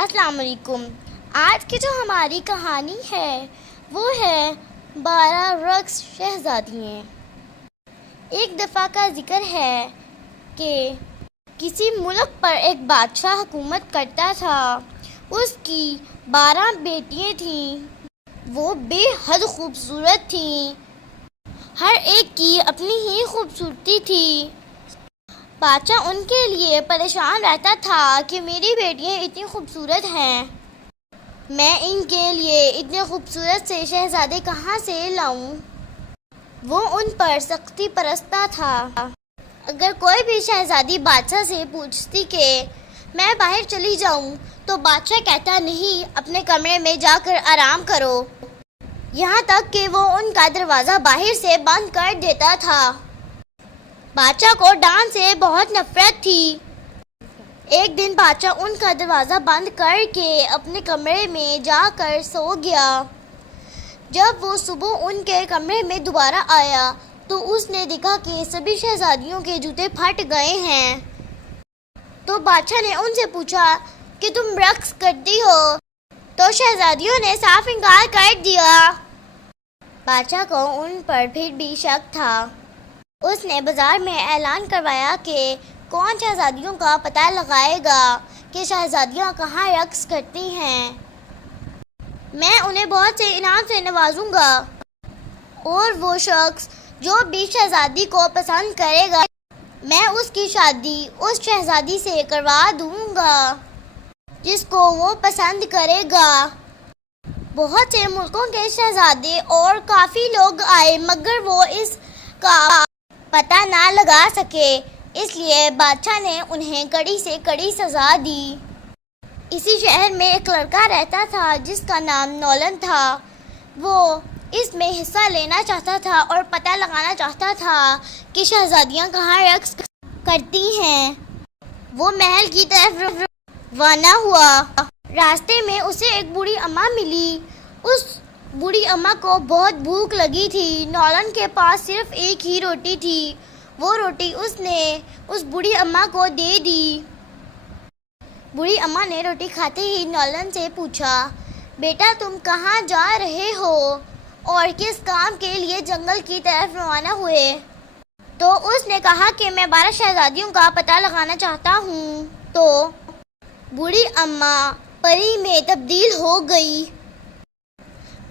السلام علیکم۔ آج کی جو ہماری کہانی ہے وہ ہے 12 رقص شہزادیاں۔ ایک دفعہ کا ذکر ہے کہ کسی ملک پر ایک بادشاہ حکومت کرتا تھا۔ اس کی 12 بیٹیاں تھیں۔ وہ بے حد خوبصورت تھیں۔ ہر ایک کی اپنی ہی خوبصورتی تھی۔ بادشاہ ان کے لیے پریشان رہتا تھا کہ میری بیٹیاں اتنی خوبصورت ہیں، میں ان کے لیے اتنے خوبصورت سے شہزادے کہاں سے لاؤں۔ وہ ان پر سختی پرستہ تھا۔ اگر کوئی بھی شہزادی بادشاہ سے پوچھتی کہ میں باہر چلی جاؤں تو بادشاہ کہتا نہیں، اپنے کمرے میں جا کر آرام کرو، یہاں تک کہ وہ ان کا دروازہ باہر سے بند کر دیتا تھا۔ بادشاہ کو ڈان سے بہت نفرت تھی۔ ایک دن بادشاہ ان کا دروازہ بند کر کے اپنے کمرے میں جا کر سو گیا۔ جب وہ صبح ان کے کمرے میں دوبارہ آیا تو اس نے دیکھا کہ سبھی شہزادیوں کے جوتے پھٹ گئے ہیں۔ تو بادشاہ نے ان سے پوچھا کہ تم رقص کرتی ہو؟ تو شہزادیوں نے صاف انکار کر دیا۔ بادشاہ کو ان پر پھر بھی شک تھا۔ اس نے بازار میں اعلان کروایا کہ کون شہزادیوں کا پتہ لگائے گا کہ شہزادیاں کہاں رقص کرتی ہیں، میں انہیں بہت سے انعام سے نوازوں گا، اور وہ شخص جو بھی شہزادی کو پسند کرے گا میں اس کی شادی اس شہزادی سے کروا دوں گا جس کو وہ پسند کرے گا۔ بہت سے ملکوں کے شہزادے اور کافی لوگ آئے مگر وہ اس کا پتہ نہ لگا سکے، اس لیے بادشاہ نے انہیں کڑی سے کڑی سزا دی۔ اسی شہر میں ایک لڑکا رہتا تھا جس کا نام نولن تھا۔ وہ اس میں حصہ لینا چاہتا تھا اور پتہ لگانا چاہتا تھا کہ شہزادیاں کہاں رقص کرتی ہیں۔ وہ محل کی طرف روانہ ہوا۔ راستے میں اسے ایک بوڑھی اماں ملی۔ اس بوڑھی اماں کو بہت بھوک لگی تھی۔ نولن کے پاس صرف ایک ہی روٹی تھی۔ وہ روٹی اس نے اس بوڑھی اماں کو دے دی۔ بوڑھی اماں نے روٹی کھاتے ہی نولن سے پوچھا، بیٹا تم کہاں جا رہے ہو اور کس کام کے لیے جنگل کی طرف روانہ ہوئے؟ تو اس نے کہا کہ میں 12 شہزادیوں کا پتہ لگانا چاہتا ہوں۔ تو بوڑھی اماں پری میں تبدیل ہو گئی۔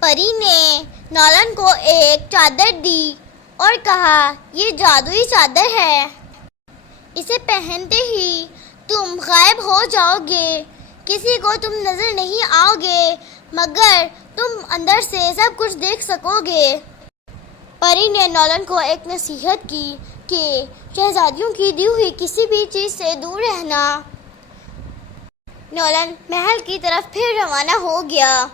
پری نے نولن کو ایک چادر دی اور کہا، یہ جادوئی چادر ہے، اسے پہنتے ہی تم غائب ہو جاؤ گے، کسی کو تم نظر نہیں آؤ گے مگر تم اندر سے سب کچھ دیکھ سکو گے۔ پری نے نولن کو ایک نصیحت کی کہ شہزادیوں کی دی ہوئی کسی بھی چیز سے دور رہنا۔ نولن محل کی طرف پھر روانہ ہو گیا۔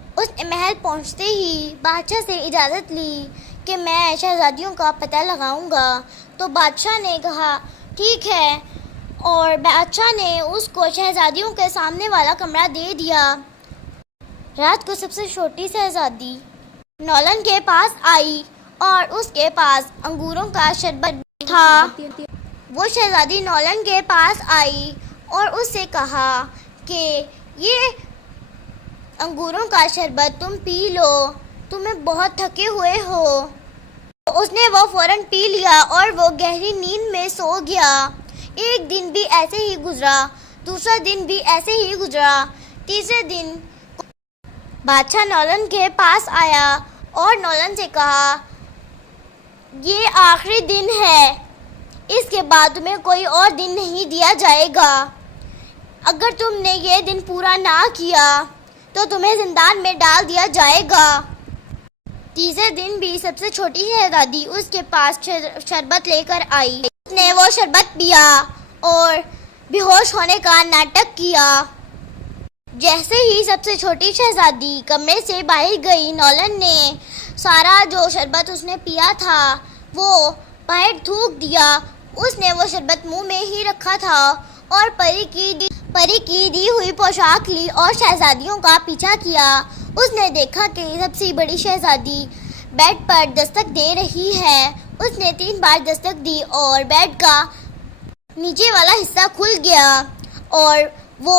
اس نے محل پہنچتے ہی بادشاہ سے اجازت لی کہ میں شہزادیوں کا پتہ لگاؤں گا۔ تو بادشاہ نے کہا ٹھیک ہے، اور بادشاہ نے اس کو شہزادیوں کے سامنے والا کمرہ دے دیا۔ رات کو سب سے چھوٹی شہزادی نولن کے پاس آئی اور اس کے پاس انگوروں کا شربت تھا۔ وہ شہزادی نولن کے پاس آئی اور اس سے کہا کہ یہ انگوروں کا شربت تم پی لو، تمہیں بہت تھکے ہوئے ہو۔ اس نے وہ فوراً پی لیا اور وہ گہری نیند میں سو گیا۔ ایک دن بھی ایسے ہی گزرا، دوسرا دن بھی ایسے ہی گزرا، تیسرے دن بادشاہ نولن کے پاس آیا اور نولن سے کہا یہ آخری دن ہے، اس کے بعد تمہیں کوئی اور دن نہیں دیا جائے گا، اگر تم نے یہ دن پورا نہ کیا تو تمہیں زندان میں ڈال دیا جائے گا۔ تیسرے دن بھی سب سے چھوٹی شہزادی اس کے پاس شربت لے کر آئی۔ اس نے وہ شربت پیا اور بے ہوش ہونے کا ناٹک کیا۔ جیسے ہی سب سے چھوٹی شہزادی کمرے سے باہر گئی، نولن نے سارا جو شربت اس نے پیا تھا وہ باہر تھوک دیا۔ اس نے وہ شربت منہ میں ہی رکھا تھا اور پری کی دی ہوئی پوشاک لی اور شہزادیوں کا پیچھا کیا۔ اس نے دیکھا کہ سب سے بڑی شہزادی بیڈ پر دستک دے رہی ہے۔ اس نے 3 بار دستک دی اور بیڈ کا نیچے والا حصہ کھل گیا اور وہ